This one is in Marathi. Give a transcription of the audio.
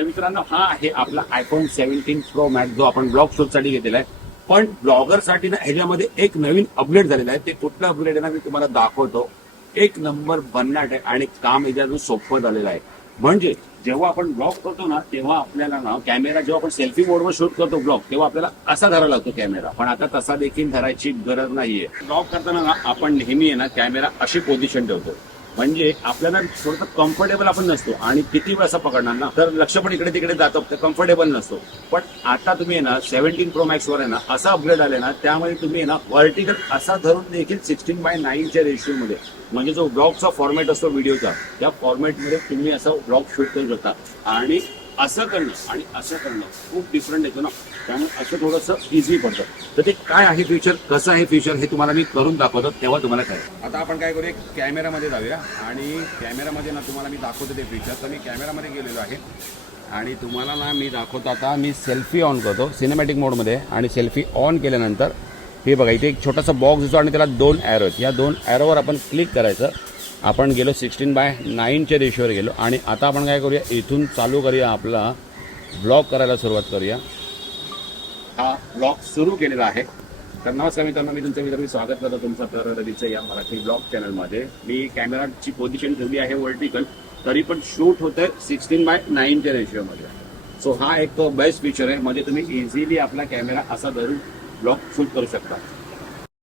तर मित्रांनो हा आहे आपला आयफोन 17 प्रो मॅक्स जो आपण ब्लॉग शूटसाठी घेतलेला आहे. पण ब्लॉगरसाठी ना ह्याच्यामध्ये एक नवीन अपग्रेड झालेला आहे. ते कुठलं अपग्रेड आहे ना मी तुम्हाला दाखवतो. एक नंबर भन्नाट आहे आणि काम याच्यातून सोपं झालेलं आहे. म्हणजे जेव्हा आपण ब्लॉग करतो ना तेव्हा आपल्याला ना कॅमेरा जेव्हा आपण सेल्फी मोडवर शूट करतो ब्लॉग तेव्हा आपल्याला असा धरावा लागतो कॅमेरा. पण आता तसा देखील धरायची गरज नाहीये. ब्लॉग करताना ना आपण नेहमी आहे ना कॅमेरा अशी पोझिशन ठेवतो. म्हणजे आपल्याला थोडंसं कम्फर्टेबल आपण नसतो आणि किती वेळ असं पकडणार ना तर लक्ष पण इकडे तिकडे जातं तर कम्फर्टेबल नसतो. पण आता तुम्ही आहे ना 17 प्रो मॅक्स वर आहे ना असा अपग्रेड आले ना त्यामध्ये तुम्ही आहे ना व्हर्टिकल असा धरून देखील 16:9 रेशिओ मध्ये म्हणजे जो ब्लॉगचा फॉर्मॅट असतो व्हिडिओचा त्या फॉर्मॅटमध्ये तुम्ही असं ब्लॉग शूट करू शकता. आणि असं करणं आणि असं करणं खूप डिफरंट येतो ना. त्यामुळे असं थोडंसं इझी पडतं. तर ते काय आहे फीचर कसं आहे फीचर हे तुम्हाला मी करून दाखवतो तेव्हा तुम्हाला काय. आता आपण काय करूया कॅमेरामध्ये जाऊया आणि कॅमेरामध्ये ना तुम्हाला मी दाखवतो ते फीचर. तर मी कॅमेरामध्ये गेलेलो आहे आणि तुम्हाला ना मी दाखवतो. आता मी सेल्फी ऑन करतो सिनेमॅटिक मोडमध्ये आणि सेल्फी ऑन केल्यानंतर हे बघा इथे एक छोटासा बॉक्स दिसतो आणि त्याला 2 ॲरो आहेत. या 2 ॲरोवर आपण क्लिक करायचं. आपण गेलो 16:9 रेशिओवर गेलो आणि आता आपण काय करूया इथून चालू करूया आपला ब्लॉग करायला सुरुवात करूया. हा ब्लॉग सुरू केलेला आहे. तर नमस्कार मित्रांनो मी तुमचं मित्रांनो स्वागत करतो तुमचं तर रवीचं या मराठी ब्लॉग चॅनलमध्ये. मी कॅमेराची पोझिशन ठेवली आहे व्हर्टिकल तरी पण शूट होतंय 16:9 रेशिओमध्ये. सो हा एक बेस्ट फीचर आहे. म्हणजे तुम्ही इझिली आपला कॅमेरा असा धरून ब्लॉग शूट करू शकता.